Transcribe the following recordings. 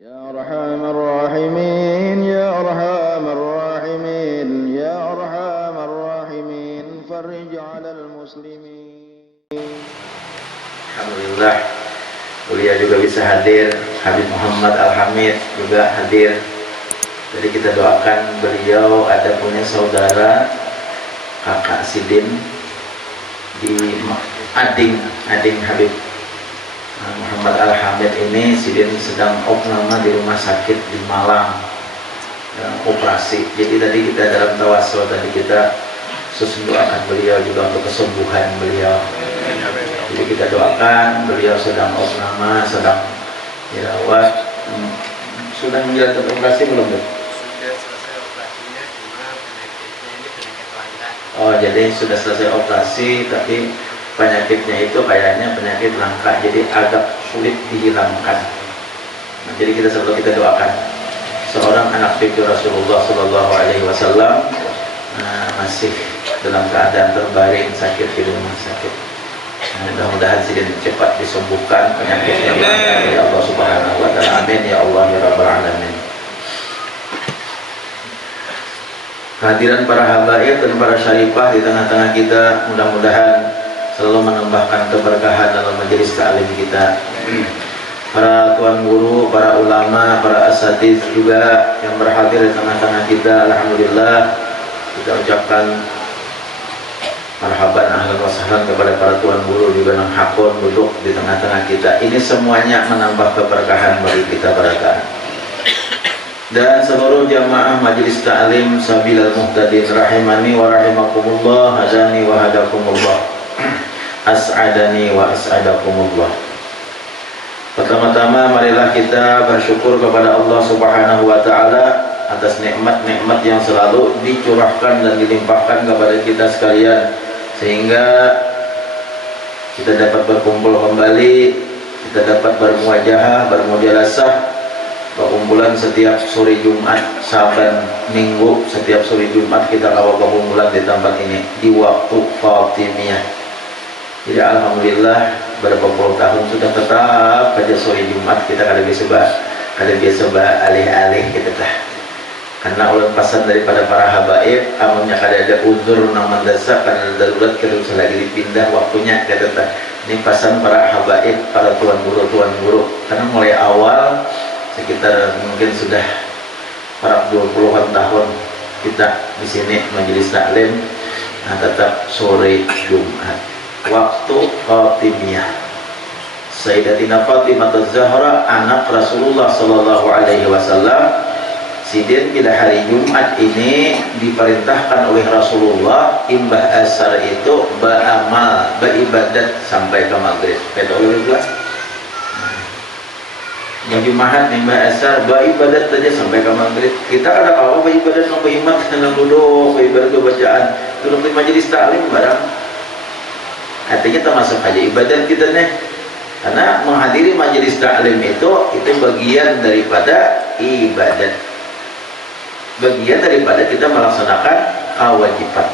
يا أرحم الراحمين يا أرحم الراحمين يا أرحم الراحمين فرج على المسلمين. Alhamdulillah, beliau juga bisa hadir. Habib Muhammad Al-Hamid juga hadir. Jadi kita doakan beliau, ada punya saudara kakak Sidin di Ading Habib Muhammad Al-Hamid ini. Sidin sedang opname di rumah sakit di Malang, operasi. Jadi tadi kita dalam tawasul, tadi kita doakan beliau juga untuk kesembuhan beliau. Jadi kita doakan, beliau sedang opname, sedang dirawat. Sudah menjalankan operasi belum? Sudah selesai operasinya, cuma penyakitnya ini penyakit langka. Oh, jadi sudah selesai operasi, tapi penyakitnya itu kayaknya penyakit langka, jadi agak sulit dihilangkan. Nah, jadi kita selalu kita doakan. Seorang anak cucu Rasulullah Shallallahu Alaihi Wasallam masih dalam keadaan terbaring sakit di rumah sakit. Mudah-mudahan Sidin cepat disembuhkan penyakitnya ya Allah Subhanahu wa taala. Amin ya Allah ya rabbal alamin. Kehadiran para habaib dan para syarifah di tengah-tengah kita mudah-mudahan selalu menambahkan keberkahan dalam majelis ta'lim kita. Para tuan guru, para ulama, para asatiz juga yang berhadir di tengah-tengah kita, alhamdulillah kita ucapkan marhaban ahlan wa sahlan kepada para tuan guru juga yang hakun duduk di tengah-tengah kita. Ini semuanya menambah keberkahan bagi kita barangkali. Dan seluruh jamaah majelis ta'lim Sabilal Muhtadin rahimani wa rahimakumullah, hadani wa hadakumullah, as'adani wa as'adakumullah. Pertama-tama marilah kita bersyukur kepada Allah Subhanahu wa taala atas nikmat-nikmat yang selalu dicurahkan dan dilimpahkan kepada kita sekalian, sehingga kita dapat berkumpul kembali, kita dapat bermuajahah, bermujalasah, perkumpulan setiap sore Jumat, saban minggu, setiap sore Jumat kita kawal perkumpulan di tempat ini di waktu Fatimiyah. Jadi alhamdulillah beberapa puluh tahun sudah tetap pada sore Jumat kita kada biasa alih-alih kita dah. Karena ulun pasan daripada para habaib, amunnya kada ada uzur nang mendesak, karena darurat kalau lagi dipindah waktunya kata tah. Ini pasan para habaib, para tuan guru. Karena mulai awal sekitar mungkin sudah para 20-an tahun kita di sini majelis taklim, tetap sore Jumat waktu Fatimiyah. Sayyidatina Fatimah Az-Zahra anak Rasulullah Sallallahu Alaihi Wasallam. Sidin pada hari Jumat ini diperintahkan oleh Rasulullah imbah asar itu beramal, beribadat sampai ke maghrib. Kata oleh juga Jumat imbah asar beribadat saja sampai ke maghrib. Kita ada apa beribadat, mau berimat, mau duduk, beribadat bacaan, duduk di majelis taklim barang. Artinya termasuk aja ibadat kita nih. Karena menghadiri majelis taklim itu bagian daripada ibadat, bagian daripada kita melaksanakan kewajiban.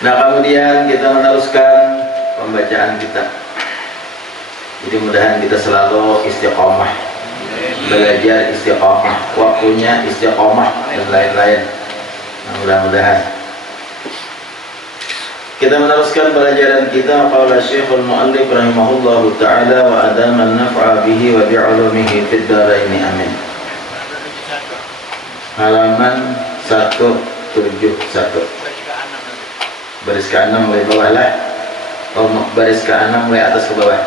Nah, kemudian kita meneruskan pembacaan kita. Jadi mudahan kita selalu istiqomah, belajar istiqomah, waktunya istiqomah dan lain-lain. Nah, mudah-mudahan kita meneruskan pelajaran kita. Qala Syekhul Mu'allif rahimahullahu ta'ala wa adaman naf'a bihi wa bi'ulumihi fid dharaini amin. Halaman 171, baris ke-6 mulai bawah lah. Oh, baris ke-6 mulai atas ke bawah.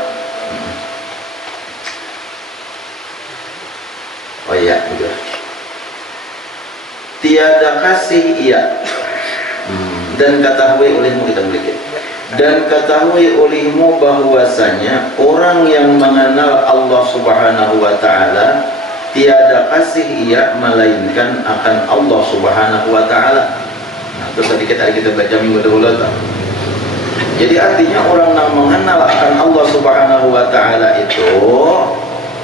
Oh iya, betul. Tiada kasih iya. Dan ketahui olehmu, kita berikan. Dan ketahui olehmu bahwasanya orang yang mengenal Allah Subhanahu wa taala tiada kasih ia melainkan akan Allah Subhanahu wa taala. Nah, terus sedikit tadi kita baca minggu dahulu. Jadi artinya orang yang mengenal akan Allah Subhanahu wa taala itu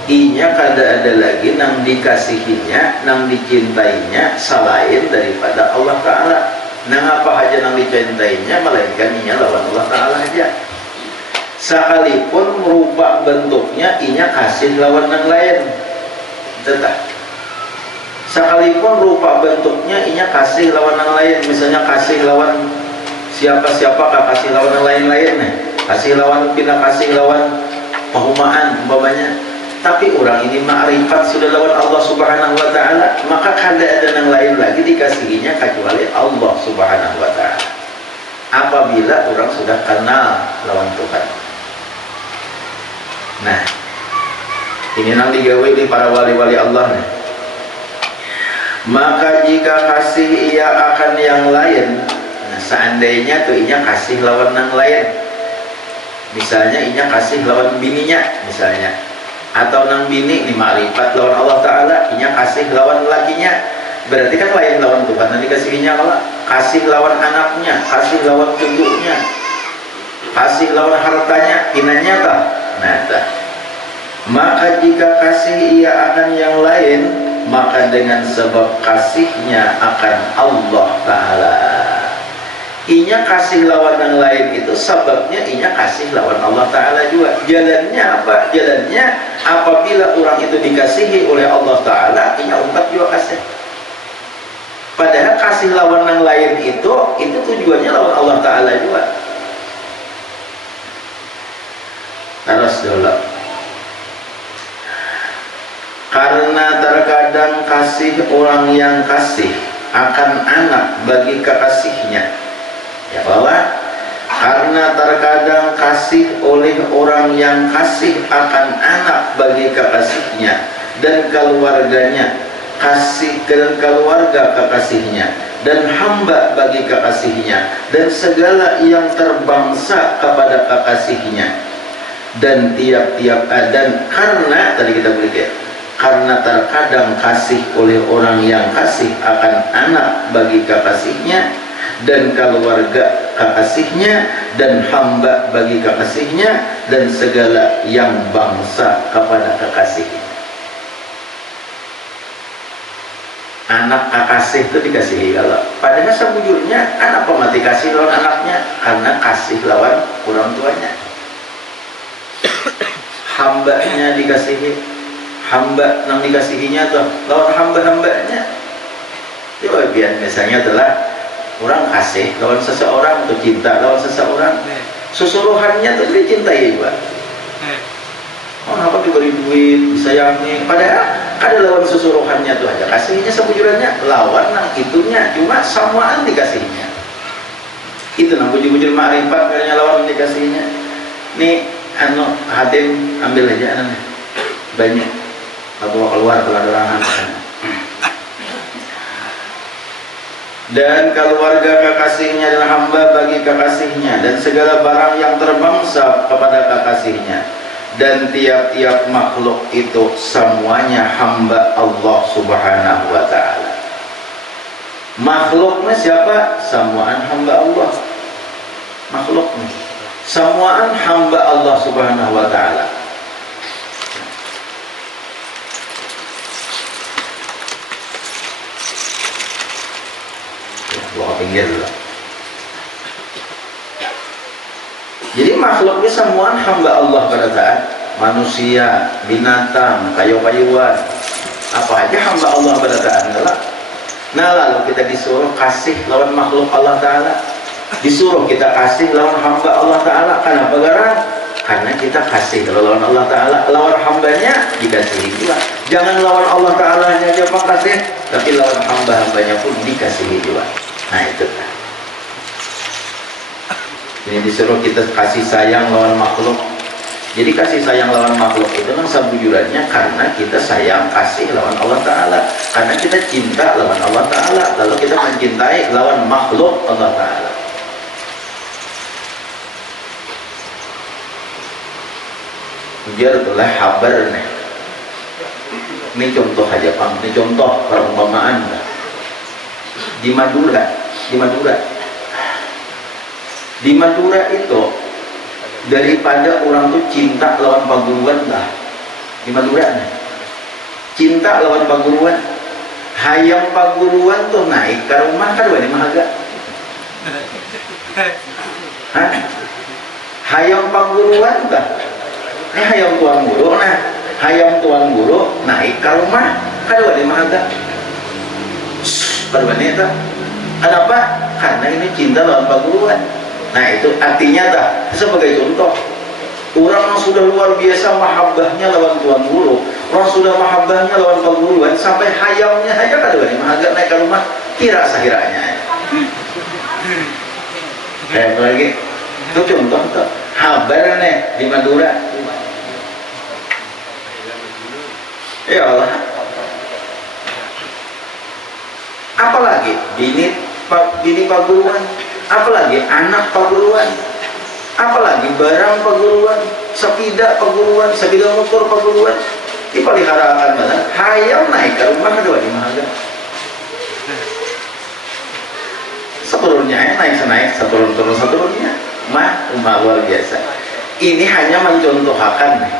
inya kada ada lagi nang dikasihinya, nang dicintainya selain daripada Allah taala. Nang apa aja nang dicintainya melainkan inya lawan Allah taala aja. Sekalipun merubah bentuknya inya kasih lawan yang lain. tetap sekalipun rupa bentuknya inya kasih lawan yang lain, misalnya kasih lawan siapa-siapa, kasih lawan yang lain-lain, kasih lawan pindah, kasih lawan pahumaan umpamanya, tapi orang ini ma'rifat sudah lawan Allah subhanahu wa ta'ala, maka kada ada yang lain lagi dikasihinya kecuali Allah subhanahu wa ta'ala apabila orang sudah kenal lawan Tuhan. Nah, ini nanti gawe di para wali-wali Allah nih. Maka jika kasih ia akan yang lain, nah seandainya tuh inya kasih lawan yang lain, misalnya inya kasih lawan bininya misalnya, atau nang bini ini makrifat lawan Allah Ta'ala, inya kasih lawan lakinya, berarti kan lain lawan Tuhan. Nanti kasihnya Allah, kasih lawan anaknya, kasih lawan cucunya, kasih lawan hartanya, inanya kah? Nah, maka jika kasih ia akan yang lain, maka dengan sebab kasihnya akan Allah Ta'ala, inya kasih lawan yang lain itu sebabnya inya kasih lawan Allah Ta'ala juga. Jalannya apa? Jalannya apabila orang itu dikasihi oleh Allah Ta'ala, inya umat juga kasih. Padahal kasih lawan yang lain itu tujuannya lawan Allah Ta'ala juga. Terus dulu, karena terkadang kasih orang yang kasih akan anak bagi kekasihnya, ya bahwa karena terkadang kasih oleh orang yang kasih akan anak bagi kekasihnya dan keluarganya, kasih dan keluarga kekasihnya, dan hamba bagi kekasihnya, dan segala yang terbangsa kepada kekasihnya, dan tiap-tiap dan karena tadi kita berikan, karena terkadang kasih oleh orang yang kasih akan anak bagi kekasihnya dan keluarga kekasihnya dan hamba bagi kekasihnya dan segala yang bangsa kepada kekasihnya. Anak kekasih itu dikasihi Allah, padahal sebujurnya anak pemati kasih lawan anaknya karena kasih lawan orang tuanya. Hambanya dikasihi, hamba yang dikasihinya tuh lawan hamba-hambanya. Coba biar misalnya adalah orang kasih lawan seseorang atau cinta lawan seseorang, susuruhannya tuh dicintai juga. Oh, apa diberi duit, disayangi, padahal ada lawan susuruhannya tuh aja. Kasihnya sebujurnya lawan nang itunya, cuma samaan dikasihnya. Itu nang bujur-bujur makrifat karena lawan dikasihnya. Nih anu hadim ambil aja anaknya banyak, bawa keluar kalau ada orang dan keluarga kekasihnya dan hamba bagi kekasihnya dan segala barang yang terbangsa kepada kekasihnya dan tiap-tiap makhluk itu semuanya hamba Allah subhanahu wa ta'ala. Makhluknya siapa? Semuaan hamba Allah. Makhluknya semuaan hamba Allah subhanahu wa ta'ala. Bawa pinggir dulu. Jadi makhluknya semuaan hamba Allah pada saat manusia, binatang, kayu-kayuan, apa aja hamba Allah pada saat. Nah lalu kita disuruh kasih lawan makhluk Allah Ta'ala, disuruh kita kasih lawan hamba Allah Ta'ala. Kenapa garang? Karena kita kasih kalau lawan Allah Ta'ala, lawan hambanya dikasihi juga. Jangan lawan Allah Ta'ala hanya aja kasih, tapi lawan hamba-hambanya pun dikasihi juga. Nah itu kan, ini disuruh kita kasih sayang lawan makhluk. Jadi kasih sayang lawan makhluk itu kan sebujurnya karena kita sayang kasih lawan Allah Ta'ala, karena kita cinta lawan Allah Ta'ala, lalu kita mencintai lawan makhluk Allah Ta'ala. Biar telah habar nih. Ini contoh aja Bang, ini contoh perumpamaan di Madura itu, daripada orang tuh cinta lawan paguruan lah di Madura nih, cinta lawan paguruan, hayang paguruan tuh naik ke rumah kan wani mahaga. Hayang paguruan bah, hayang tuang mulu nah hayang tuan guru naik ke rumah kadua di mahaga berbaneta. Kenapa? Karena ini cinta lawan paguruan. Nah itu artinya tak sebagai contoh, orang yang sudah luar biasa mahabbahnya lawan tuan guru, orang sudah mahabbahnya lawan paguruan sampai hayamnya hayang kadua di mahaga naik ke rumah, kira sakiranya kayak lagi itu contoh tuh habar nih di Madura. Ya Allah, apalagi bini paguruan, apalagi anak paguruan, apalagi barang paguruan, sepeda paguruan, sepeda motor paguruan, dipelihara akan mana? Hayam naik ke rumah kedua di mahaga. Seturunnya naik senaik, seturun seturunnya, rumah luar biasa. Ini hanya mencontohkan nih.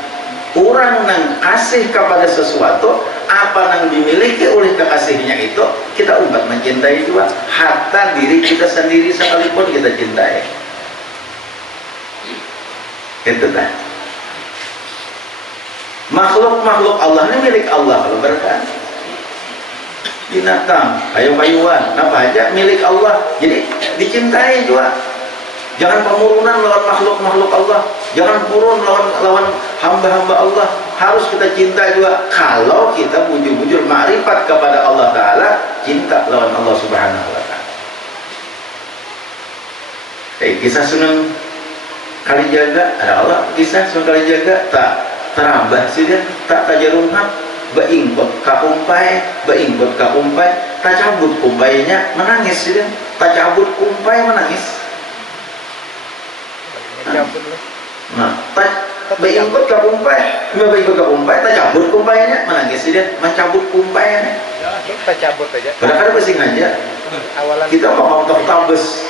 Orang yang kasih kepada sesuatu apa yang dimiliki oleh kekasihnya itu kita umat mencintai juga, hatta diri kita sendiri sekalipun kita cintai. Itu dah makhluk Allah ini milik Allah. Kalau berkata binatang, kayu-kayuan, apa aja milik Allah, jadi dicintai juga. Jangan pemurunan lawan makhluk-makhluk Allah, jangan purun lawan hamba-hamba Allah. Harus kita cinta juga. Kalau kita bujur-bujur ma'rifat kepada Allah Ta'ala, cinta lawan Allah Subhanahu Wa Ta'ala. Kisah Sunan Kalijaga, ada Allah kisah Sunan Kalijaga tak terambah sih dia, tak tajarunhak, baingkot kakumpai, tak cabut kumpainya menangis sih dia, tak cabut kumpai menangis. Nah, baingkot kakumpai, tak cabut kumpainya menangis sih dia, mencabut kumpainya. Kita cabut aja. Padahal pasti ngajak. Kita mau tabes.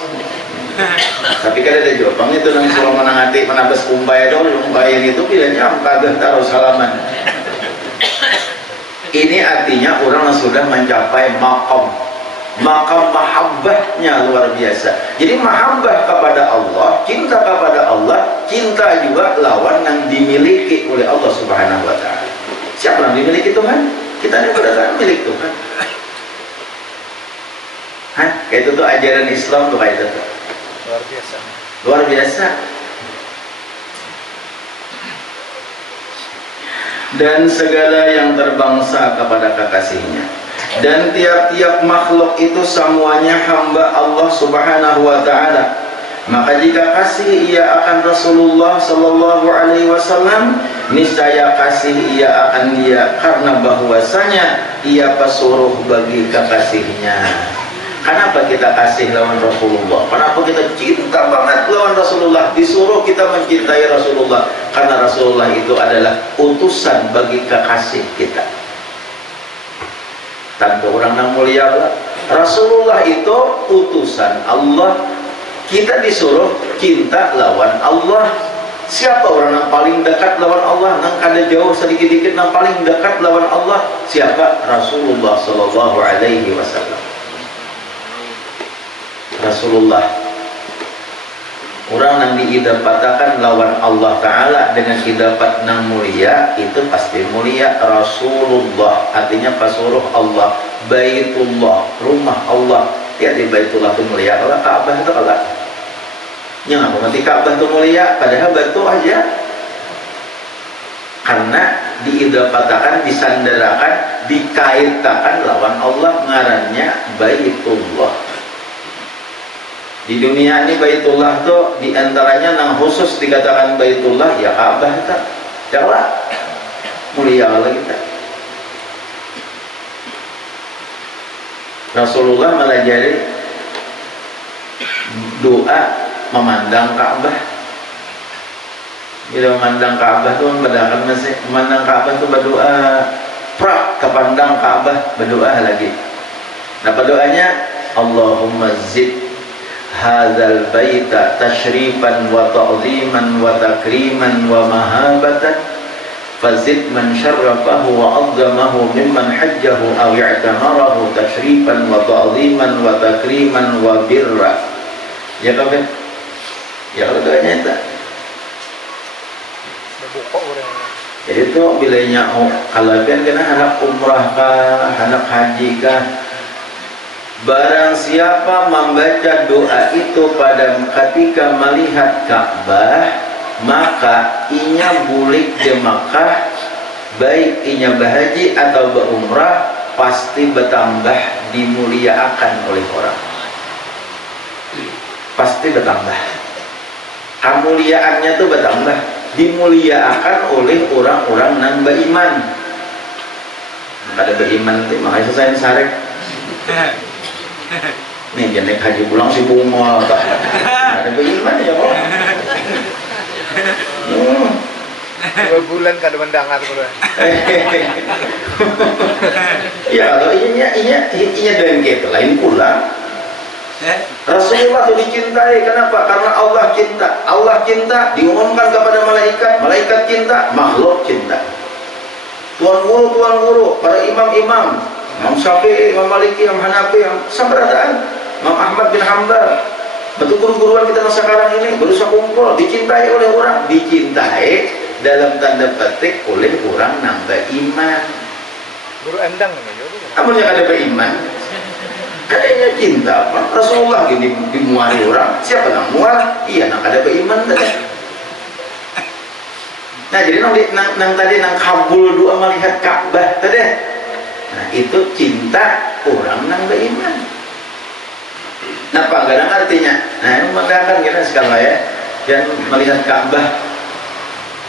Tapi kan ada jawaban itu nang suruh menangati menabas kumpai dong, kumpai itu bilangnya kagak taruh salaman. Ini artinya orang yang sudah mencapai makam mahabbahnya luar biasa. Jadi mahabbah kepada Allah, cinta kepada Allah, cinta juga lawan yang dimiliki oleh Allah Subhanahu Wa Ta'ala. Siapa yang dimiliki Tuhan? Kita ini berdasarkan milik Tuhan. Kayak itu tuh ajaran Islam tuh kayak itu tuh. Luar biasa. Dan segala yang terbangsa kepada kekasihnya, dan tiap-tiap makhluk itu semuanya hamba Allah Subhanahu Wa Ta'ala. Maka jika kasih ia akan Rasulullah Sallallahu Alaihi Wasallam, niscaya kasih ia akan dia, karena bahwasanya ia pesuruh bagi kekasihnya. Kenapa kita kasih lawan Rasulullah? Kenapa kita cinta banget lawan Rasulullah? Disuruh kita mencintai Rasulullah karena Rasulullah itu adalah utusan bagi kekasih kita. Tanpa orang yang mulia, Rasulullah itu utusan Allah. Kita disuruh cinta lawan Allah. Siapa orang yang paling dekat lawan Allah? Yang ada jauh sedikit-sedikit yang paling dekat lawan Allah? Siapa? Rasulullah Sallallahu Alaihi Wasallam. Rasulullah, orang yang diidapatakan lawan Allah Ta'ala dengan idapat nang mulia, itu pasti mulia. Rasulullah artinya pasuruh Allah, Baitullah, rumah Allah. Ya di Baitullah itu mulia. Kalau Ka'bah itu kalau yang aku nanti Ka'bah itu mulia, padahal batu aja. Karena diidapatakan, disandarakan, dikaitkan lawan Allah, ngarannya Baitullah. Di dunia ini Baitullah tuh diantaranya yang khusus dikatakan Baitullah ya Ka'bah kita. Janganlah mulia Allah kita. Rasulullah melajari doa memandang Ka'bah. Bila memandang Ka'bah tuh memandang masih memandang Ka'bah tuh berdoa, prak kepandang Ka'bah berdoa lagi. Nah berdoanya Allahumma zid hadzal baita tasyrifan wa ta'ziman wa takriman wa mahabatan fazid man syarrafahu wa 'azzamahu mimman hajjahu aw i'tamarahu tasyrifan wa ta'ziman wa takriman wa birra. Ya kan? Ya kalau doanya itu buka orang Jadi itu bilanya kalau kan kena anak umrah kah, anak haji kah, barang siapa membaca doa itu pada ketika melihat Ka'bah, maka inya bulik di Makkah, baik inya berhaji atau berumrah, pasti bertambah dimuliakan oleh orang. Pasti bertambah. Kemuliaannya tuh bertambah, dimuliakan oleh orang-orang yang beriman. Ada beriman itu makanya saya sarek. Nih jadi haji pulang si bunga, ada beriman ya kok. 2 bulan kada mendangar pula. Ya kalau inya dengan kita lain pula. Rasulullah itu dicintai, kenapa? Karena Allah cinta. Allah cinta diumumkan kepada malaikat, malaikat cinta, makhluk cinta. Tuan guru, para imam-imam, Imam Syafi'i, Imam Maliki, Imam Hanafi, yang sabarataan, Imam Ahmad bin Hanbal, betul guru-guruan kita masa sekarang ini berusaha kumpul, dicintai oleh orang, dicintai dalam tanda petik oleh orang nambah iman. Guru endang namanya. Amalnya ada beriman. Katanya cinta, Rasulullah gini dimuari orang, siapa yang muar? Iya, nak ada beriman tadi. Nah, jadi nang tadi nang kabul doa melihat Ka'bah tadi. Nah, itu cinta orang nang beriman. Nah, kadang artinya, nah ini mengatakan kita sekali ya, yang melihat Ka'bah.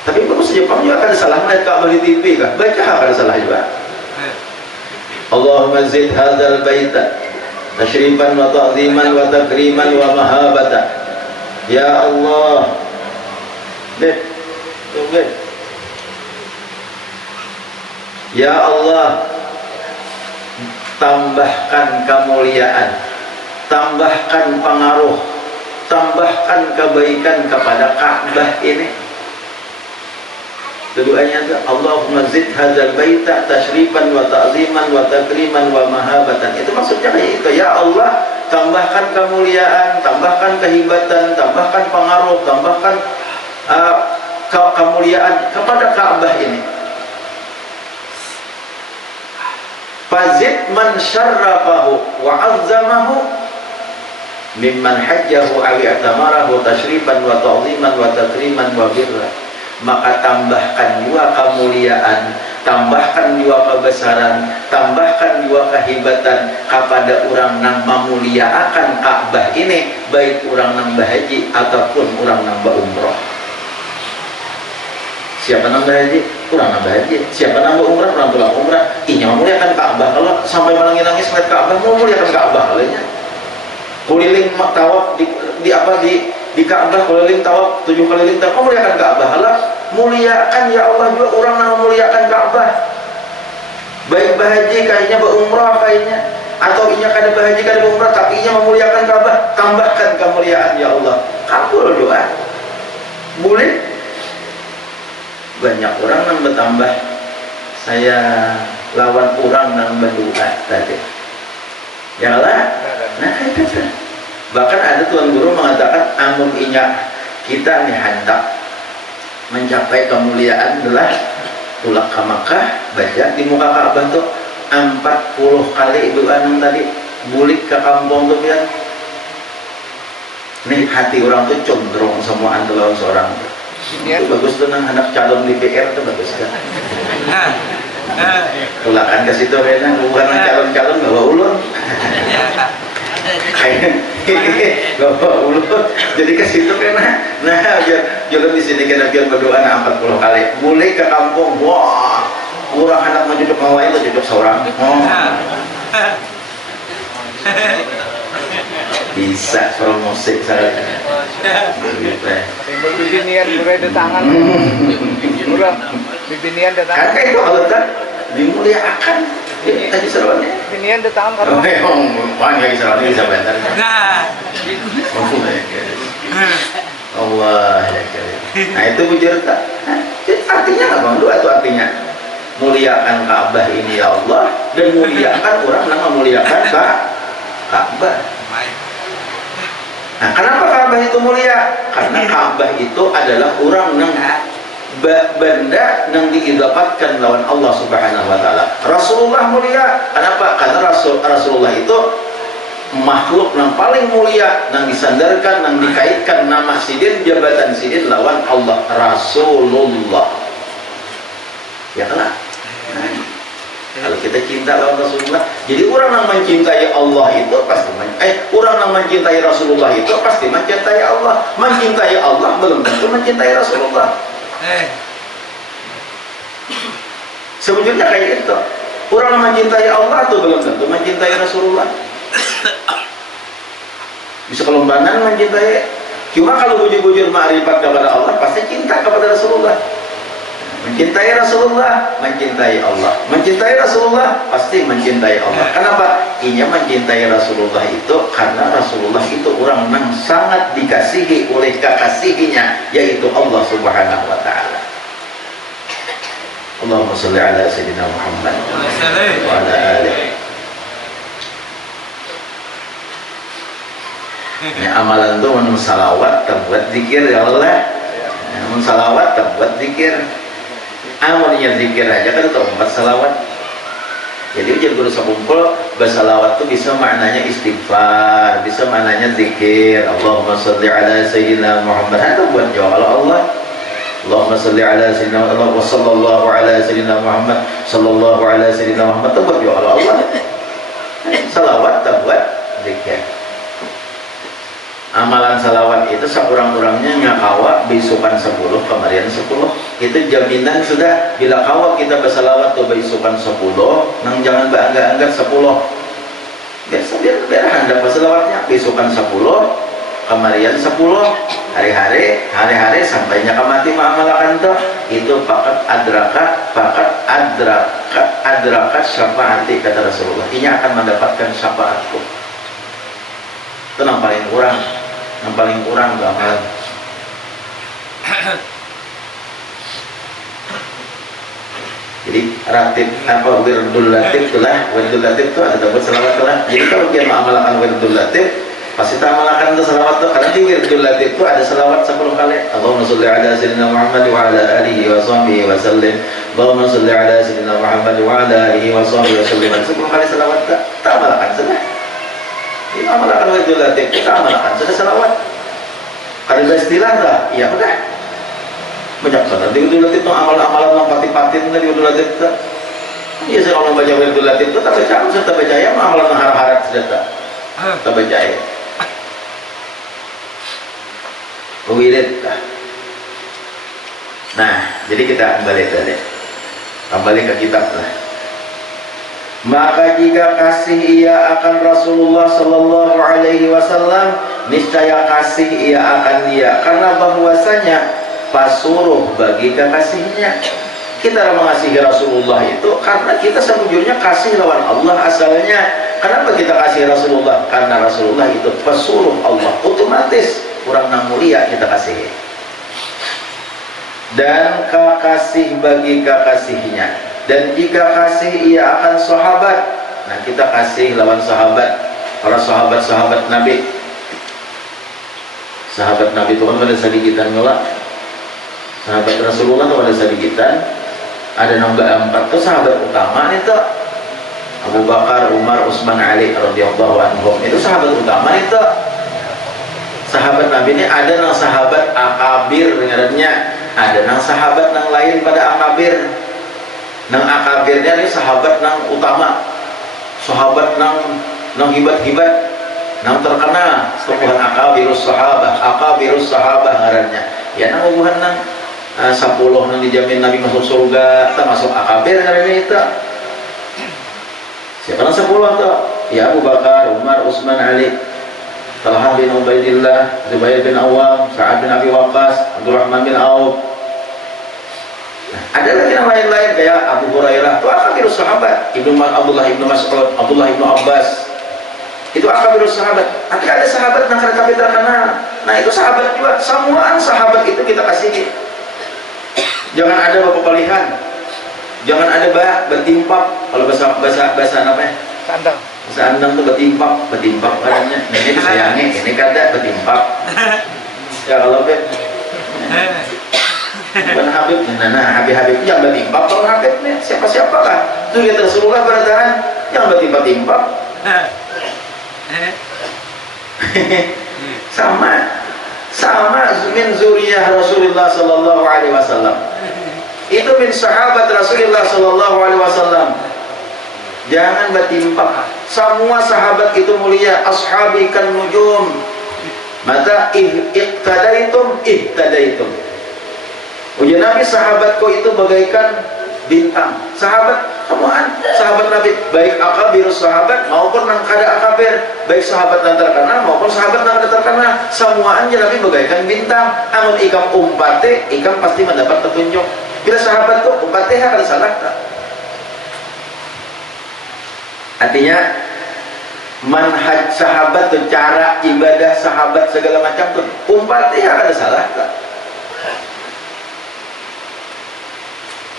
Tapi bagus saja, kamu juga akan salah melihat Ka'bah di TV kah? Baca akan salah juga. Allahumma zid hadzal baita tashrifan wa ta'ziman wa takriman wa mahabatan. Ya Allah, ya Allah, tambahkan kemuliaan, tambahkan pengaruh, tambahkan kebaikan kepada Ka'bah ini. Doanya itu Allahumma zid hadzal baita tashrifan wa ta'ziman wa takriman wa mahabatan. Itu maksudnya kayak itu. Ya Allah, tambahkan kemuliaan, tambahkan kehebatan, tambahkan pengaruh, tambahkan kemuliaan kepada Ka'bah ini. Fazid man syarrafahu wa 'azzamahu mimman hajjahu aw i'tamarahu tashrifan wa ta'ziman wa takriman wa birra. Maka tambahkan juga kemuliaan, tambahkan juga kebesaran, tambahkan juga kehebatan kepada orang yang memuliakan Ka'bah ini, baik orang yang berhaji ataupun orang yang berumrah. Siapa yang berhaji? Orang yang berhaji. Siapa yang berumrah? Orang pulang umrah. Inya memuliakan Ka'bah. Kalau sampai menangis ngeliat Ka'bah, memuliakan Ka'bah lainnya. Keliling tawaf di Ka'bah, keliling tawaf 7 keliling tawaf, memuliakan Ka'bah. Allah muliakan ya Allah juga orang yang memuliakan Ka'bah. Baik berhaji kayaknya, berumrah kayaknya, atau inya kada berhaji kada berumrah tapi inya memuliakan Ka'bah, tambahkan kemuliaan ya Allah. Kabul doa. Boleh. Banyak orang yang bertambah. Saya lawan orang yang berdoa tadi. Ya Allah. Nah, itu. Bahkan ada tuan guru mengatakan amun inya kita nih hendak mencapai kemuliaan adalah tulak ke Makkah, baca di muka Ka'bah tuh 40 kali doa yang tadi bulik ke kampung tuh ya. Nih hati orang tuh condong semua antara seorang. Itu bagus tuh nang anak calon DPR tuh bagus kan. Tulakan ke situ kan, bukan calon-calon bawa ulun. Bawa ulun jadi ke situ kan, nah jalan di sini kena biar berdoa 40 kali boleh ke kampung. Wah, kurang anak mau duduk mau lain tuh duduk seorang. Bisa promosi saya Timbul bibinian murai di tangan. Murah bibinian di tangan. kakek itu kalau tak dimuliakan tadi seruannya. Bibinian di tangan karena. Lagi seruannya bisa bentar. Allah ya karim. Nah itu bujur tak. Artinya apa bang? Doa itu artinya muliakan Ka'bah ini ya Allah, dan muliakan orang yang memuliakan Ka'bah. Nah, kenapa Ka'bah itu mulia? Karena Ka'bah itu adalah orang yang benda yang diidapatkan lawan Allah Subhanahu wa taala. Rasulullah mulia. Kenapa? Karena Rasulullah itu makhluk yang paling mulia, yang disandarkan, yang dikaitkan nama sidin, jabatan sidin lawan Allah, Rasulullah. Ya kan? Kalau kita cinta lawan Rasulullah, jadi orang yang mencintai Allah itu pasti orang yang mencintai Rasulullah itu pasti mencintai Allah. Mencintai Allah belum tentu mencintai Rasulullah. Sebetulnya kayak gitu. Orang yang mencintai Allah itu belum tentu mencintai Rasulullah. Bisa kelombanan mencintai. Cuma kalau bujur-bujur ma'rifat kepada Allah pasti cinta kepada Rasulullah. Mencintai Rasulullah, mencintai Allah. Mencintai Rasulullah, pasti mencintai Allah. Kenapa? Inya mencintai Rasulullah itu karena Rasulullah itu orang yang sangat dikasihi oleh kekasihnya, yaitu Allah Subhanahu wa ta'ala. Allahumma salli ala Sayyidina Muhammad wa ala alihi. Ini amalan itu mensalawat terbuat zikir ya Allah. Mensalawat terbuat zikir. Amalnya zikir aja kan itu 4 salawat. Jadi ujian guru sekumpul bersalawat itu bisa maknanya istighfar, bisa maknanya zikir. Allahumma salli ala Sayyidina Muhammad. Itu buat doa Allah. Allahumma salli ala Sayyidina Muhammad wa sallallahu ala Sayyidina Muhammad sallallahu ala Sayyidina Muhammad. Itu buat doa Allah. Salawat itu buat zikir. Amalan salawat itu sekurang-kurangnya ngakawa beisukan 10 kemarian 10. Itu jaminan sudah bila kawa kita bersalawat tuh beisukan 10 nang jangan bangga-anggat 10 biar anda bersalawatnya beisukan 10 kemarian 10 hari-hari sampainya kemati ma'amalakan tuh itu pakat adrakat syafaati kata Rasulullah. Ini akan mendapatkan syafaatku. Itu yang paling kurang banget. Jadi ratib apa wirdul latif itulah, wirdul latif itu ada buat selawat lah. Jadi kalau dia mengamalkan wirdul latif pasti kita amalkan itu selawat tuh, karena di wirdul latif itu ada selawat 10 kali. Allahumma sholli ala Sayyidina Muhammad wa ala alihi wa sahbihi wa sallim. Allahumma sholli ala Sayyidina Muhammad wa ala alihi wa sahbihi wa sallim. 10 kali selawat kita amalkan sudah. Kita amalkan wirdul latif, kita amalkan sudah selawat. Ada istilah dah, ya udah. Banyak sana. Di wirdul latif itu amalan-amalan yang pati-patin di wirdul latif itu. Iya saya kalau baca wirdul latif itu tak baca, saya tak percaya amalan yang harap-harap sudah tak percaya. Wirid. Nah, jadi kita kembali ke kitab lah. Maka jika kasih ia akan Rasulullah Sallallahu Alaihi Wasallam, niscaya kasih ia akan dia, karena bahwasanya pasuruh bagi kekasihnya. Kita mengasihi Rasulullah itu karena kita sejujurnya kasih lawan Allah asalnya. Kenapa kita kasih Rasulullah? Karena Rasulullah itu pasuruh Allah, otomatis kurang mulia kita kasih. Dan kekasih bagi kekasihnya. Dan jika kasih ia akan sahabat, nah kita kasih lawan sahabat, para sahabat Nabi. Sahabat Nabi itu kan pada sadikitan ngelak. Sahabat Rasulullah itu pada sadikitan. Ada nombor 4 itu sahabat utama itu Abu Bakar, Umar, Utsman, Ali radhiyallahu anhum. Itu sahabat utama itu. Sahabat Nabi ini ada nang sahabat akabir dengarannya, ada nang sahabat nang lain pada akabir. Nang akabirnya ini sahabat nang utama, sahabat nang hibat-hibat, nang terkenal, sebuah akabirus sahabah ngarannya. Ya nang hubungan nang 10 nang dijamin Nabi masuk surga, termasuk akabir ngarannya itu. Siapa nang 10 tuh? Ya Abu Bakar, Umar, Utsman, Ali, Talha bin Ubaidillah, Zubair bin Awam, Sa'ad bin Abi Waqqas, Abdurrahman bin Auf. Ada lagi yang lain-lain kayak Abu Hurairah, itu akabirus sahabat, Abdullah ibnu Mas'ud, Abdullah ibnu Abbas, itu akabirus sahabat. Nanti ada sahabat yang kami terkenal, nah itu sahabat juga. Semuaan sahabat itu kita kasih. Jangan ada bapak palihan, jangan ada bertimpak. Kalau bahasa namanya Sandang. Bahasa andang itu bertimpak padanya. Ini disayangi, ini kada bertimpak. Ya kalau bukan Habib. Nah Habib yang bertimbang kalau Habib nih siapa lah itu dia Rasulullah bertahan yang bertimpa-timpa. sama min zuriyah Rasulullah sallallahu alaihi wasallam. Itu min sahabat Rasulullah sallallahu alaihi wasallam. Jangan bertimpa. Semua sahabat itu mulia, ashabi kan nujum. Mata ihtadaitum. Ujian Nabi, sahabatku itu bagaikan bintang. Sahabat Nabi, baik akabir sahabat maupun yang kada akabir, baik sahabat yang terkenal maupun sahabat yang tidak terkenal, semuanya Nabi bagaikan bintang. Amun ikam umpate, ikam pasti mendapat petunjuk. Bila sahabat tu umpate ada salah tak? Artinya manhaj sahabat tu, cara ibadah sahabat segala macam tu umpate ada salah tak?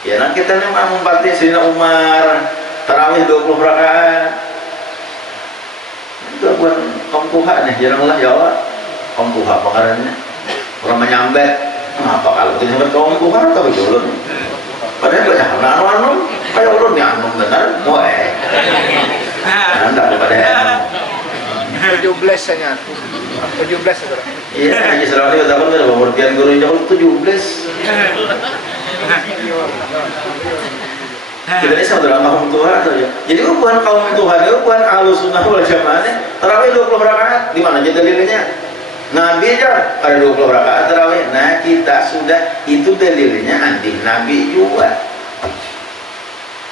Ya nah kita memang umpati Sayyidina Umar tarawih 20 rakaat itu buat kompuha nih, jaranglah ya Allah kompuha pakarannya orang menyambet apa kalau kita nyambet kompuha atau ulun padahal banyak anak-anak kayak ulun yang benar moe anda kepada 17 hanya 17 saudara. iya hanya selalu kita takut pemurtian guru jauh 17 kita ini saudara kaum Tuhan saja. Jadi bukan kaum Tuhan, bukan Ahlussunnah wal Jamaah. Tarawih 20 rakaat, di mana aja dalilnya? Nabi aja ada 20 rakaat tarawih. Nah kita sudah itu dalilnya anti Nabi juga.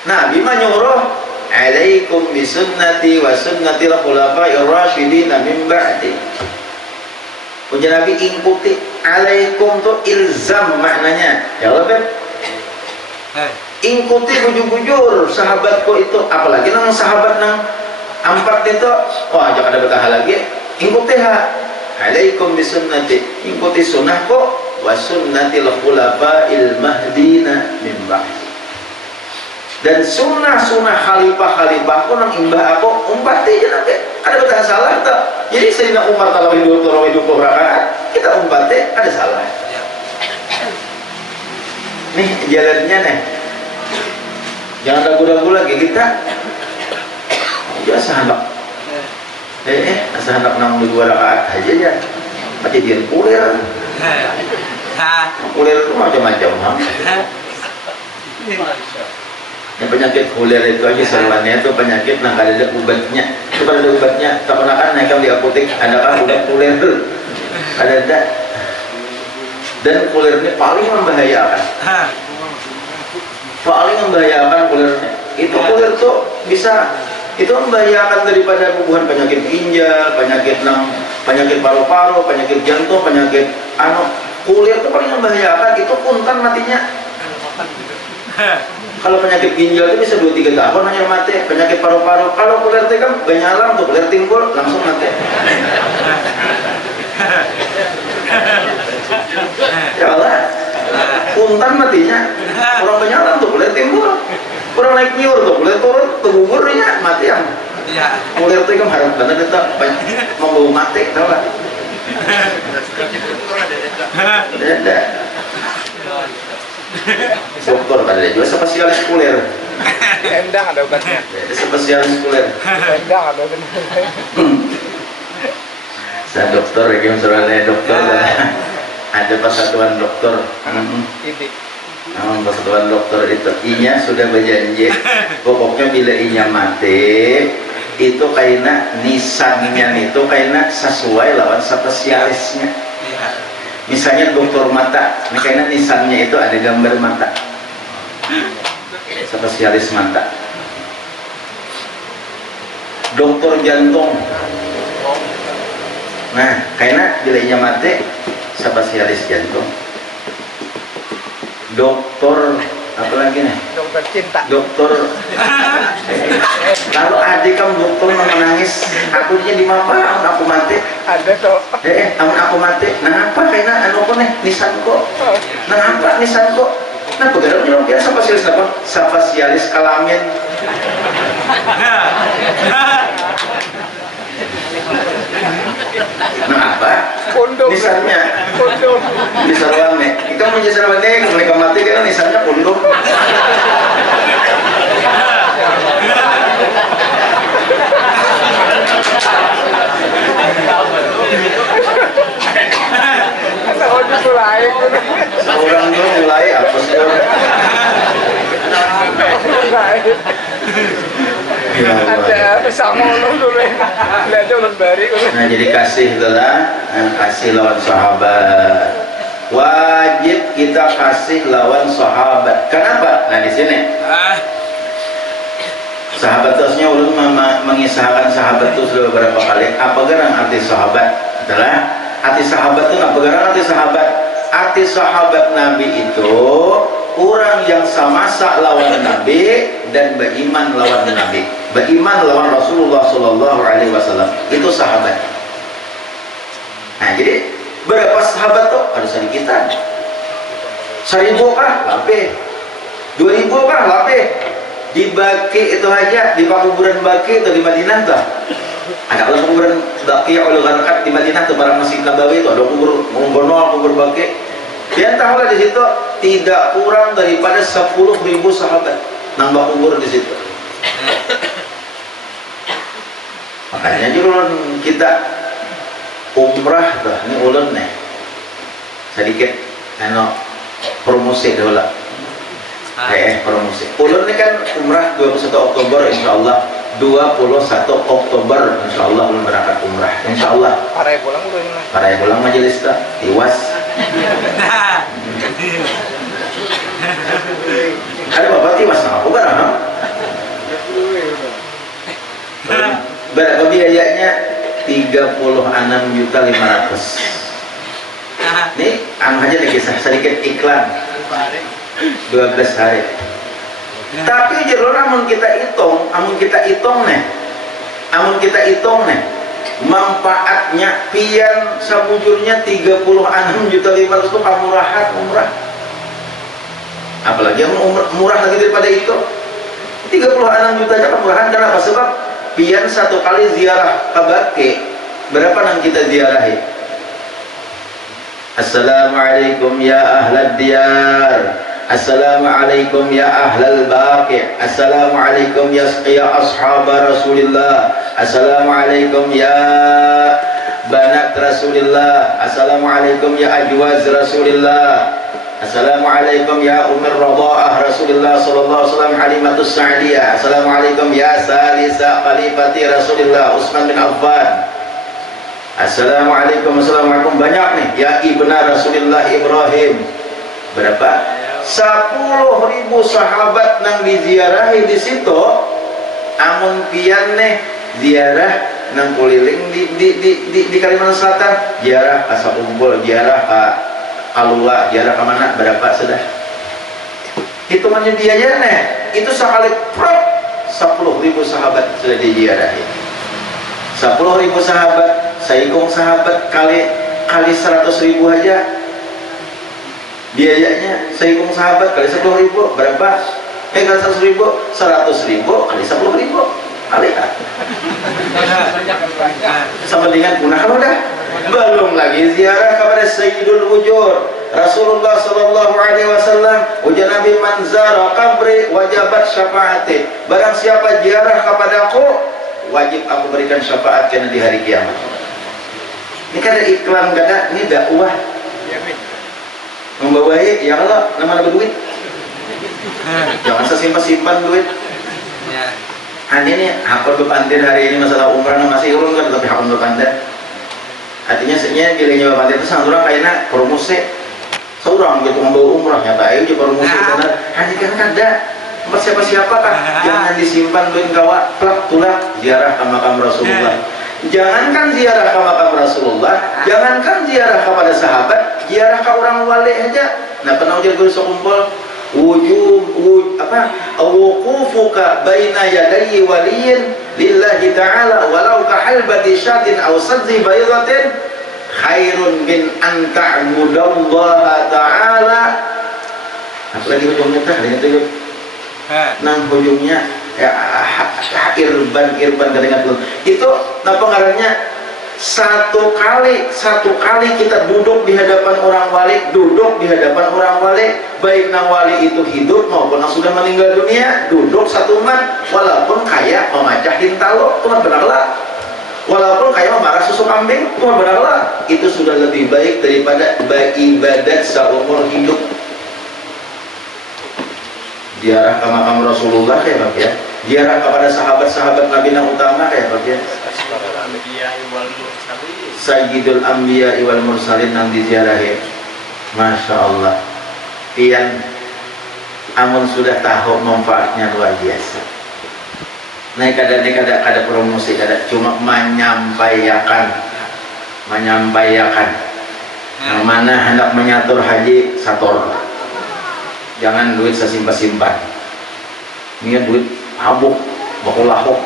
Nabi menyuruh, alaikum bisunnati wa sunnatil khulafa'ir rasyidin min ba'di. Ujian Nabi ikuti, alaikum tuh ilzam maknanya. Ya Allah, ikuti bujur-bujur sahabatku itu, apalagi nang sahabat nang empat itu, wah jangan ada berkah lagi. Ikuti alaikum bisunnati, ikuti sunnahku wa sunnatil khulafa'il mahdina min ba'di. Dan sunnah khalifahku nang imbah aku umpati aja nanti ada berkah salah tak? Jadi Sayyidina Umar tarawih 20 rakaat kita umpati ada salah. Nih jalannya nih, jangan ragu-ragu lagi kita. Jangan sahabat. Sahabat 62 rakaat aja ya. Macam dia kulir. Kulir itu macam-macam. Yang penyakit kulir itu aja seruannya itu penyakit yang ada ubatnya. Itu kalau ada ubatnya, keponakan naik di apotek, adakah ubat kulir? Ada. Dan kulir ini paling membahayakan. Kulirnya. Itu kulir tuh bisa itu membahayakan daripada bubuhan penyakit ginjal, penyakit paru-paru, penyakit jantung, penyakit kulir itu paling membahayakan. Itu punten matinya. Kalau penyakit ginjal itu bisa 2-3 tahun hanya mati. Penyakit paru-paru, kalau kulir itu kan benyalang tuh, kulir timbul langsung mati. Ya Allah, puntan matinya. Orang benyalang tuh kulit timbul, orang naik nyur tuh kulit turun, tugugurnya mati yang. Kulit itu kan harus benar itu membawa mati, tahu lah. Ada. Dokter pada juga spesialis kulit. Endang ada obatnya. Spesialis kulit. Endang ada obatnya. Saya dokter, yang soalnya dokter. Ada persatuan dokter. Persatuan dokter itu inya sudah berjanji pokoknya bila inya mati itu kayaknya nisannya itu kayaknya sesuai lawan spesialisnya. Misalnya dokter mata, kayaknya nisannya itu ada gambar mata, spesialis mata. Dokter jantung, nah kayaknya bila inya mati spesialis jantung. Dokter apa lagi nih? Dokter cinta. Dokter. Kalau adik kamu dokter menangis, aku jadi mama, aku mati. Ada toh. Aku mati. Nah apa kayaknya anu kok nih nisan kok? Nah apa nisan kok? Nah pegarapnya lo kira spesialis apa? Spesialis kelamin. Nah apa? Kondom. Nisannya Kondom. di sarwane. Ikaw mo di sarwane, kung may kamati ka na, nisannya kondom. Kata ojek mulai. Seorang tuh mulai apa sih? Mulai. Ya Allah. Ada sama orang dulu. Lihat orang bari. Nah jadi kasih itulah, kasih lawan sahabat. Wajib kita kasih lawan sahabat. Kenapa? Nah di sini. Sahabat terusnya ulun mengisahkan sahabat itu sudah beberapa kali. Apa gerang arti sahabat? Adalah arti sahabat itu apa gerang arti sahabat? Arti sahabat Nabi itu orang yang samasa lawan Nabi dan beriman lawan Nabi, beriman lawan Rasulullah Sallallahu Alaihi Wasallam, itu sahabat. Nah jadi berapa sahabat tuh? Ada sedikitan. 1000 kah? Lebih. 2000 kah? Lebih. Di Baki itu aja, di kuburan Baki atau di Madinah tuh ada kalau kuburan Baki oleh Gharqad di Madinah tuh barang Masjid Nabawi itu ada kubur kubur Baki. Dia tahu lah di situ tidak kurang daripada 10.000 sahabat nambah kubur di situ. Makanya ulun kita umrah tuh ini ulun nih sedikit promosi dulu lah. Promosi. Ulun ini kan umrah 21 Oktober insyaallah, 21 Oktober insyaallah ulun berangkat umrah insyaallah. Parai pulang ulun. Parai pulang majelis dah iwas. Ada bapak tiwas sama aku barang. Berapa biayanya? 36.500.000. Nih, aja nih kisah sedikit iklan. 12 hari. Tapi jalur amun kita hitung nih, manfaatnya pian sabujurnya 36.500.000 itu kamurahan umrah. Apalagi yang murah lagi daripada itu. 36 juta aja kamurahan. Kenapa? Sebab pian satu kali ziarah ke Baki, berapa nang kita ziarahi? Assalamualaikum ya ahlad diyar. Assalamualaikum ya ahlal baqi'. Assalamualaikum ya ashab Rasulillah. Assalamualaikum ya banat Rasulillah. Assalamualaikum ya ajwaz Rasulillah. Assalamualaikum ya umar radha'ah Rasulillah sallallahu alaihi wasallam Halimatus Sa'diyah. Assalamualaikum ya salisa khalifati Rasulillah Utsman bin Affan. Assalamualaikum banyak nih ya ibna Rasulillah Ibrahim. Berapa? 10.000 sahabat nang diziarahi di situ. Amun pian nih ziarah nang keliling di Kalimantan Selatan, ziarah ke Sakumpul, ziarah ke Kalua, ziarah ke mana, berapa sudah? Hitungannya biaya nih, itu sekali prop 10.000 sahabat sudah diziarahi. 10.000 sahabat, saikung sahabat kali 100.000 aja. Biayanya saikung sahabat kali 10.000 berapa? Kali 100.000, 100.000 kali 10.000 kali sama dengan punah udah. Belum lagi ziarah kepada Sayyidul Wujud Rasulullah sallallahu alaihi wasallam. Ujar Nabi, man zara qabri wajabat syafaati. Barang siapa ziarah kepadaku, wajib aku berikan syafaat karena di hari kiamat. Ini kan ada iklan, kada ini dakwah. Membawai, ya Allah, nama berduit. Jangan sesimpan duit. Ini hakul bepantin hari ini masalah umrah masih urung kan, tapi hakul bepantin. Artinya sebenarnya gilingnya bepantin itu sangat orang kayaknya promosi. Seorang gitu membawa umrah nyata ayo juga promosi karena hanya kan ada tempat siapa kah? Jangan disimpan duit kawa plak tulak ziarah ke makam Rasulullah. Jangankan ziarah ke makam Rasulullah, jangankan ziarah kepada sahabat, ziarah ke orang wali aja. Nah, pernah ujar guru sekumpul wuqufuka baina yadayi waliyin lillahi ta'ala walau ka halbati syatin aw sadzi baydatin khairun min an ta'budallaha ta'ala. Apalagi ujungnya tah itu nang ujungnya ya irban kedengat belum itu napa ngarannya satu kali kita duduk di hadapan orang wali, baik nang wali itu hidup maupun yang sudah meninggal dunia, duduk satu mat, walaupun kayak memacahin talo, Tuhan benarlah, walaupun kayak memarah susu kambing, Tuhan benarlah, itu sudah lebih baik daripada beribadat seumur hidup. Diarah ke makam Rasulullah kayak Pak ya, diarah kepada sahabat-sahabat Nabi yang utama kayak Pak ya, Sayyidul Anbiya wal Mursalin yang diziarahi. Masya Allah, pian amun sudah tahu manfaatnya luar biasa. Nah kada promosi, kada cuma menyampaikan. Yang mana hendak menyatur haji sator, jangan duit sesimpan. Ini duit abuk, bakul lahok.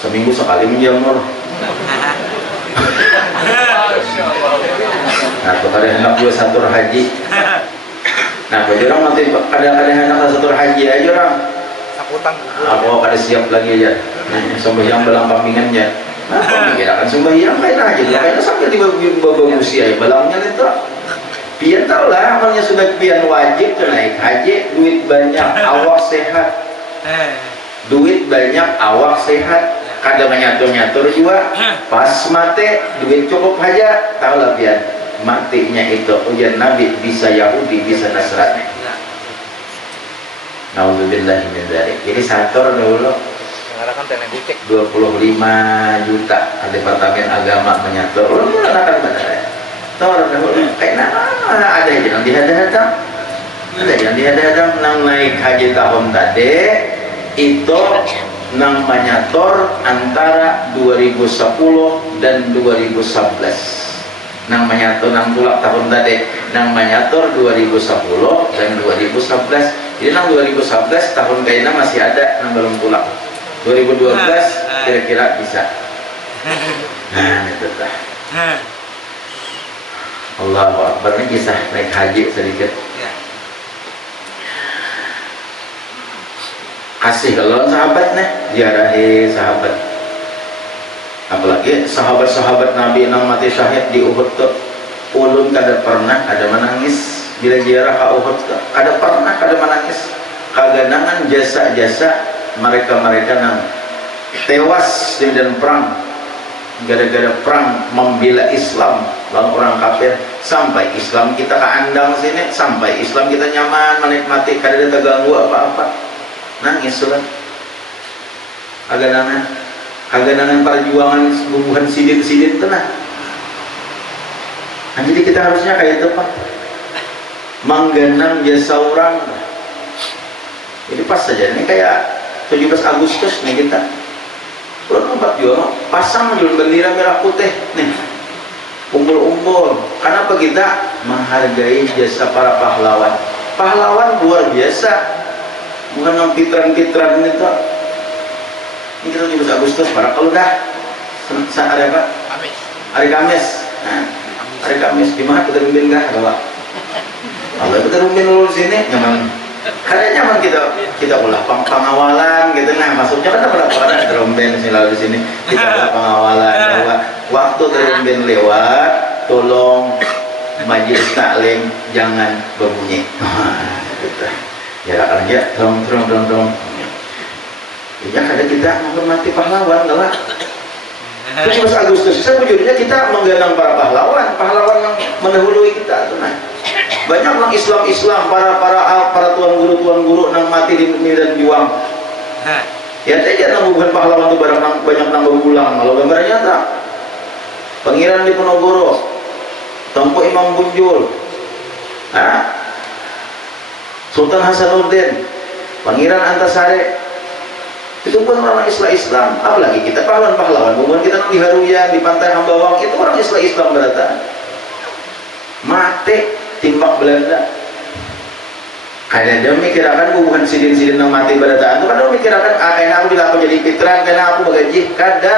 Seminggu sekali menjamur. Nah, tuh kada hendak gue satur haji. Nah, bagi orang nanti kadang-kadang hendak satur haji aja orang. Saputan. Aku kada siap lagi aja. Sembahyang belang pambingannya. Nah, pambingan akan sembahyang kayak aja. Kayaknya sampai tiba-tiba usia balangnya itu. Pian tau lah, amalnya sudah pian wajib tuh naik haji, duit banyak, awak sehat. Duit banyak, awak sehat. Kada menyatur-nyatur juga, pas mati duit cukup aja, tahu lah pian matinya itu ujian Nabi, bisa Yahudi, bisa Nasrani. Naudzubillahi min dzalik. Jadi sator dulu 25 juta Departemen Agama menyatur. Lu akan benar. Tor dulu kayak ada yang dihadang. Ada yang dihadang nang naik haji tahun tadi itu nang menyator antara 2010 dan 2011. Nang menyator nang tulak tahun tadi nang menyator 2010 dan 2011. Jadi nang 2011 tahun kayaknya masih ada nang belum tulak. 2012 kira-kira bisa. Nah itu dah. Allahu Akbar, ini kisah naik haji sedikit. Kasih kalau sahabat nih, ziarahi sahabat. Apalagi sahabat-sahabat Nabi yang mati syahid di Uhud tuh, ulun kada pernah ada menangis bila ziarah ke Uhud tuh, kada pernah kada menangis. Kaganangan jasa-jasa mereka-mereka yang tewas di medan perang, gara-gara perang membela Islam lawan orang kafir, sampai Islam kita keandang sini, sampai Islam kita nyaman menikmati, kada ada terganggu apa-apa. Nangis sudah aganangan perjuangan bubuhan sidin tenang. Nah, jadi kita harusnya kayak itu Pak, menggenang jasa orang. Jadi pas saja ini kayak 17 Agustus nih kita bulan 4 juga pasang jual bendera merah putih nih, umpul-umpul. Kenapa kita menghargai jasa para pahlawan luar biasa. Bukan yang pitran-pitran itu. Ini kita 17 Agustus, para kalau dah hari apa? Hari Kamis. Nah, hari Kamis di mana kita rumbin kah? Kalau kita rumbin dulu di sini nyaman. Karena nyaman kita ulah pengawalan gitu. Nah, maksudnya kan berapa orang terumbin selalu di sini. Kita ulah pengawalan bahwa waktu terumbin lewat, tolong majelis taklim jangan berbunyi. Gitu. Ya kerja dong. Ya kada kita menghormati pahlawan lah. 17 Agustus saya judulnya kita menggenang para pahlawan yang mendahului kita tuh nah. Banyak orang Islam para tuan guru nang mati di medan juang. Ya aja nang bukan pahlawan tuh banyak nang berulang kalau gambarnya tak. Pangeran Diponegoro, Tempo Imam Bunjul. Sultan Hasanuddin, Pangeran Antasari, itu pun orang Islam. Apalagi kita pahlawan, bukan kita di Haruyan, di Pantai Hambawang, itu orang Islam berata. Mati timbak Belanda. Karena dia memikirkan bukan sidin yang mati berata. Itu kan dia memikirkan, karena aku bila aku jadi pitran, karena aku bagaji, kada.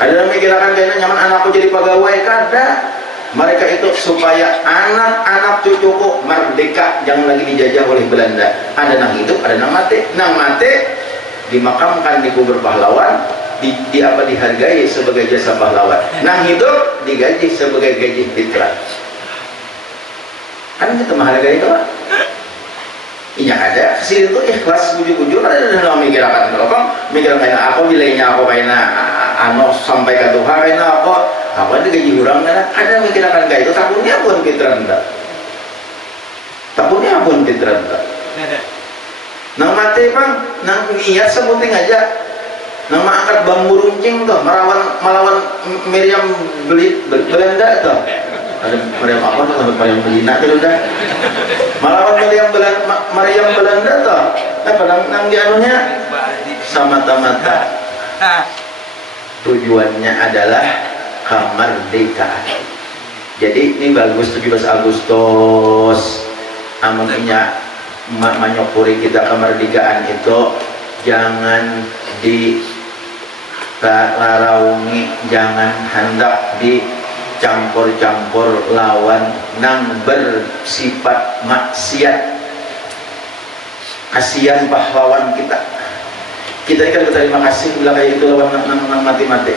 Ada yang memikirkan karena nyaman anakku jadi pegawai, kada. Mereka itu supaya anak-anak cucuku merdeka, jangan lagi dijajah oleh Belanda. Ada nang hidup, ada nang mati. Nang mati dimakamkan di kubur pahlawan, dihargai sebagai jasa pahlawan. Nang hidup digaji sebagai gaji fitrah. Kan kita menghargai itu Pak. Iya ada, sih itu ikhlas bujur-bujur ada dalam mikirkan kalau mikirkan apa nilainya apa kaina anu sampai ke Tuhan kaina apa itu gaji kurang ada mikirkan kayak itu takutnya pun fitrah enggak. Takutnya pun fitrah enggak. Nang mati Bang, nang niat sebuting aja. Nang angkat bambu runcing tuh melawan Miriam Belanda tuh. Ada Maryam apa tuh Maryam Belina tuh udah malawan Maryam Belanda tuh nang di anunya semata-mata tujuannya adalah kemerdekaan. Jadi ini bagus 17 Agustus amunnya menyokuri kita kemerdekaan itu jangan dilaraungi, jangan hendak dicampur-campur lawan nang bersifat maksiat. Kasihan pahlawan kita ini kan berterima kasih bila kayak itu lawan nang mati-mati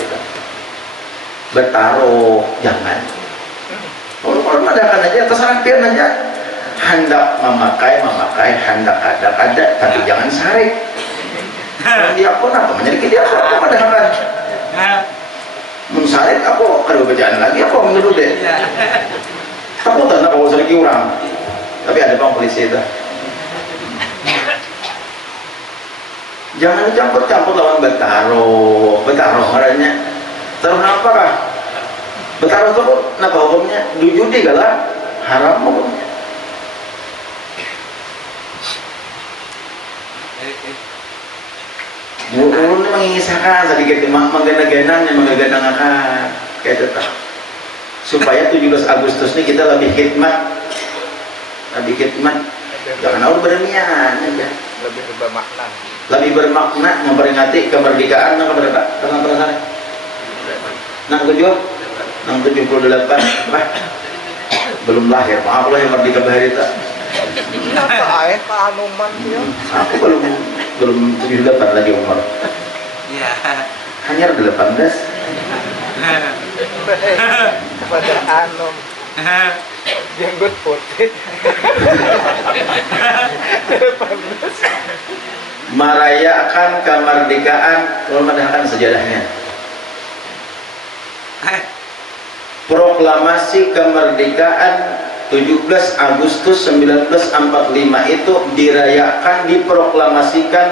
bertaruh jangan kalau madakan aja terserah pian aja hendak memakai hendak ada tapi jangan sarik. Dia pun apa menjadi dia apa madakan mensarit aku ada bacaan lagi aku menurut deh aku tak nak bawa lagi orang tapi ada bang polisi itu jangan campur-campur lawan bertaruh orangnya taruh apa kah bertaruh itu apa hukumnya judi galah haram hukumnya ulun mengisahkan sedikit menggenang-genang yang menggenang akan kayak tetap supaya 17 Agustus ini kita lebih khidmat jangan harus berniat aja lebih bermakna memperingati kemerdekaan nang berapa tanggal berapa nang 78 bah belum lahir maaf lah yang merdeka bahari tak Pak Hanuman dia. aku belum 78 lagi umur Ya. hanya 18 Kepada Hanum jenggot putih. merayakan kemerdekaan merayakan sejarahnya proklamasi kemerdekaan 17 Agustus 1945 itu dirayakan diproklamasikan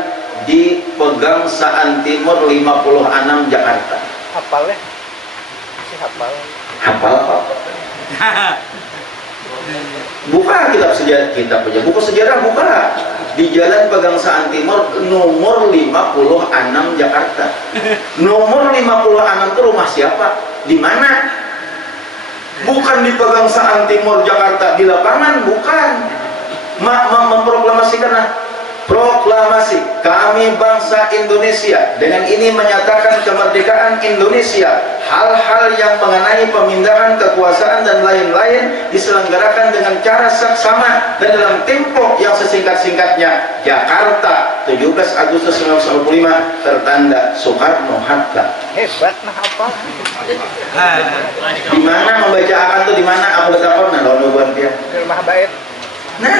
di Pegangsaan Timur 56 Jakarta. Hafal ya? Si hafal Pak? Buka kitab sejarah buku sejarah buka di Jalan Pegangsaan Timur nomor 56 Jakarta. Nomor 56 itu rumah siapa? Di mana? Bukan di Pegangsaan Timur Jakarta di lapangan, bukan. Memproklamasikan proklamasi kami bangsa Indonesia dengan ini menyatakan kemerdekaan Indonesia. Hal-hal yang mengenai pemindahan kekuasaan dan lain-lain diselenggarakan dengan cara seksama dan dalam tempo yang sesingkat-singkatnya. Jakarta 17 Agustus 1945 tertanda Soekarno-Hatta. hebat nah apa? Di mana membaca akan tuh di mana aku bertakon nah lawan buat dia. Di rumah bait. Nah,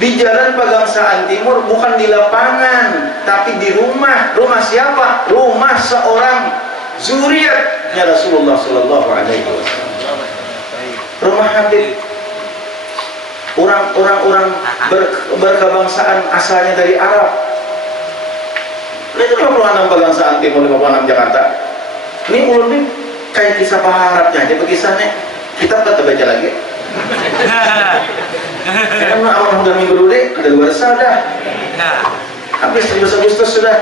di Jalan Pegangsaan Timur bukan di lapangan, tapi di rumah. Rumah siapa? Rumah seorang zuriatnya Rasulullah Sallallahu Alaihi Wasallam. Rumah Habib. Orang-orang berkebangsaan asalnya dari Arab. Ini 56 Pegangsaan Timur 56 Jakarta. Ini ulun nih kayak kisah Arabnya aja berkisahnya. Kita baca lagi. Karena awal udah minggu dulu deh, ada luar dah. Habis 17 Agustus sudah.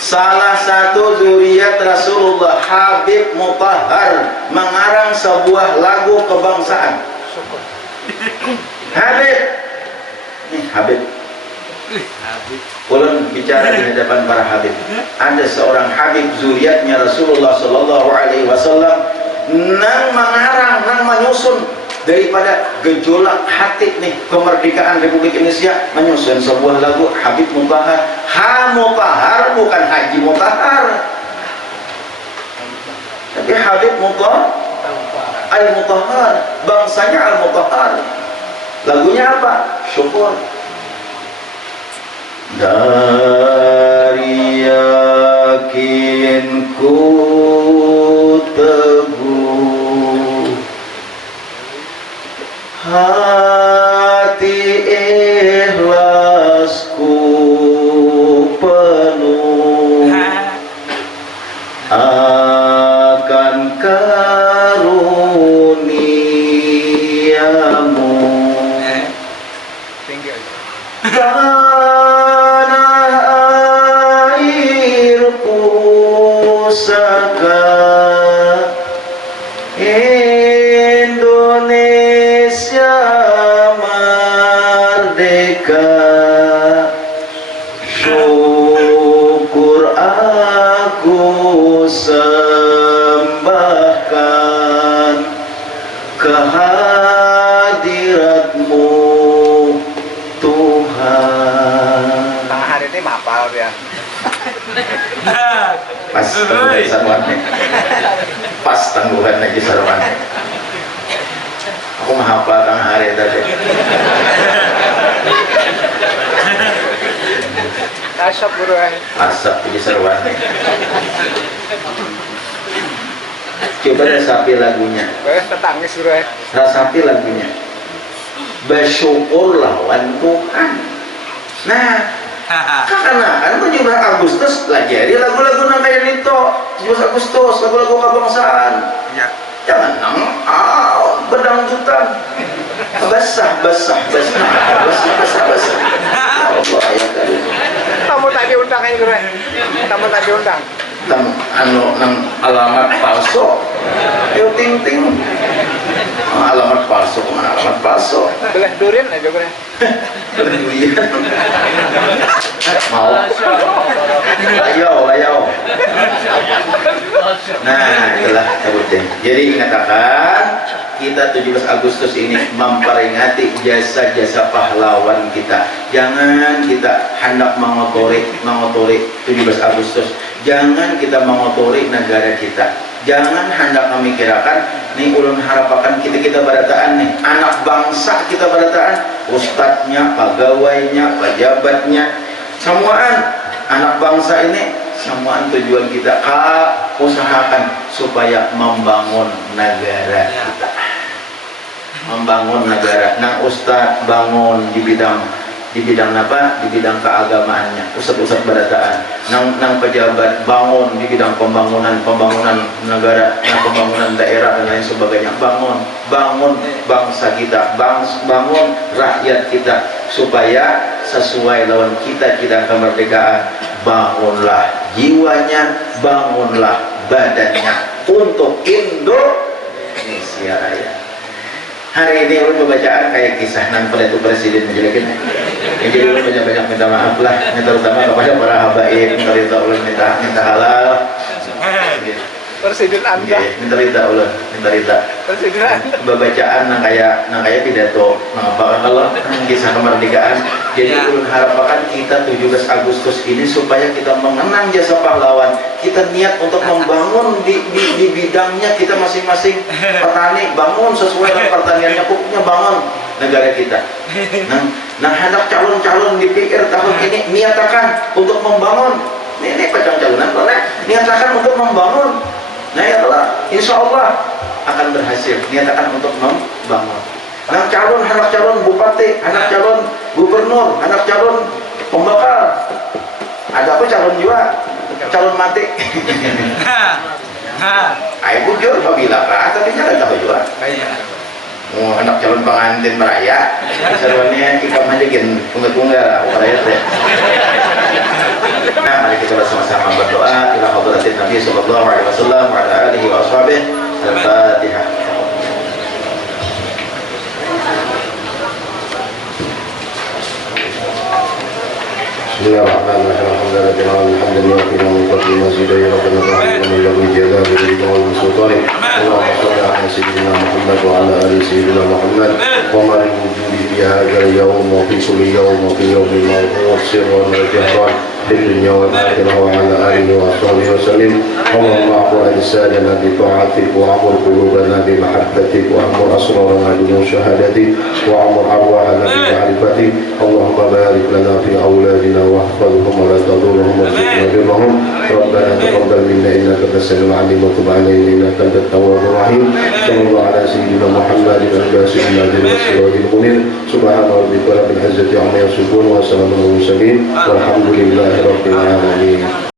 Salah satu zuriat Rasulullah Habib Mutahhar mengarang sebuah lagu kebangsaan. Habib. Nih Habib. Ulun bicara di hadapan para Habib. Ada seorang Habib zuriatnya Rasulullah Sallallahu Alaihi Wasallam nang mengarang, nang menyusun daripada gejolak hati nih kemerdekaan Republik Indonesia, menyusun sebuah lagu Habib Mutahar. Ha Mutahar bukan Haji Mutahar, tapi Habib Al-Mutahar, bangsanya Al-Mutahar. Lagunya apa? Syukur. Dari yakinku teguh, hati ikhlasku penuh akan karuniamu. Tanah air pusaka Indonesia merdeka, syukur aku sembahkan kehadiratmu Tuhan. Tengah hari ini mapal ya. Pas tangguhan sarwane, pas tangguhan lagi sarwane. Aku menghafal tengah hari tadi. Asap bro. Asap di sarwane. Coba resapi lagunya. Tetangis bro. Resapi lagunya. Bersyukur lawan Tuhan. Nah, kan 17 Agustus pelajari lagu-lagu nang kayak itu. 17 Agustus lagu-lagu kebangsaan. Ya. Jangan nang bedangdutan. Basah. Allah ya kali. Tamu tak diundang aja bro. Tamu tak diundang. Nang nang alamat palsu. Yo ting. Alamat palsu, kemana alamat palsu? Belah durian aja bro. Durian. Mau? Layau. Nah, itulah sebutin. Jadi ingatkan, kita 17 Agustus ini memperingati jasa-jasa pahlawan kita. Jangan kita hendak mengotori 17 Agustus. Jangan kita mengotori negara kita. Jangan hendak memikirkan nih ulun harapakan kita barataan nih anak bangsa kita barataan, ustadznya, pegawainya, pejabatnya, semuaan anak bangsa ini, semuaan tujuan kita usahakan supaya membangun negara kita, membangun negara. Nah, ustadz bangun di bidang apa? Di bidang keagamaannya, ustadz barataan. Nang pejabat bangun di bidang pembangunan negara, pembangunan daerah dan lain sebagainya. Bangun bangsa kita, bangun rakyat kita supaya sesuai lawan kita kemerdekaan. Bangunlah jiwanya, bangunlah badannya untuk Indonesia Raya. Hari ini ulun pembacaan kayak kisah nang pada itu presiden menjelekin. Jadi ulun banyak minta maaf lah, terutama kepada para habaib, minta ulun minta halal. Presiden Anda. Minta ulun, Presiden Anda. Pembacaan nang kayak pidato, nang apa kalau kisah kemerdekaan. Jadi ulun harapkan kita 17 Agustus ini supaya kita mengenang jasa pahlawan. Kita niat untuk membangun di bidangnya kita masing-masing. Petani bangun sesuai dengan pertaniannya, pokoknya bangun negara kita. Nah hendak calon-calon dipikir tahun ini niatakan untuk membangun. Ini pacang calonan niatakan untuk membangun. Nah ya Allah, insya Allah akan berhasil. Niatakan untuk membangun. Anak calon bupati, anak calon gubernur, anak calon pembakar. Ada apa calon juga? Calon mati. Ayo bujur, apabila tapi jangan tahu juga. Anak calon pengantin meraya, seruannya ikam aja gin tunggal-tunggal meraya teh. Nah, mari kita bersama-sama berdoa ila hadratin Nabi sallallahu alaihi wasallam wa ala alihi wa ashabihi. Al-Fatihah. Bismillahirrahmanirrahim. Alhamdulillah fi man qaddim mazidai rabbana rahman lahu jalal wal sultan. Allahumma shalli ala sayyidina Muhammad wa ala ali sayyidina Muhammad. Wa ma wujudi fi hadzal yawm wa fi kulli yawm wa fi yawmin maw'ud sirran wa jahran في الدنيا والآخرة وعلى آله وصحبه وسلم. اللهم أعمر أجسادنا بطاعتك وأعمر قلوبنا بمحبتك وأعمر أسرارنا بمشاهدتك وأعمر أرواحنا بمعرفتك. اللهم بارك لنا في أولادنا واحفظهم ولا تضرهم وارزقنا برهم. ربنا تقبل منا إنك أنت السميع العليم وتب علينا إنك أنت التواب الرحيم. صلى الله على سيدنا محمد الباسل النادر والسراج المنير. سبحان ربك رب العزة عما يصفون وسلام على المرسلين والحمد لله رب العالمين.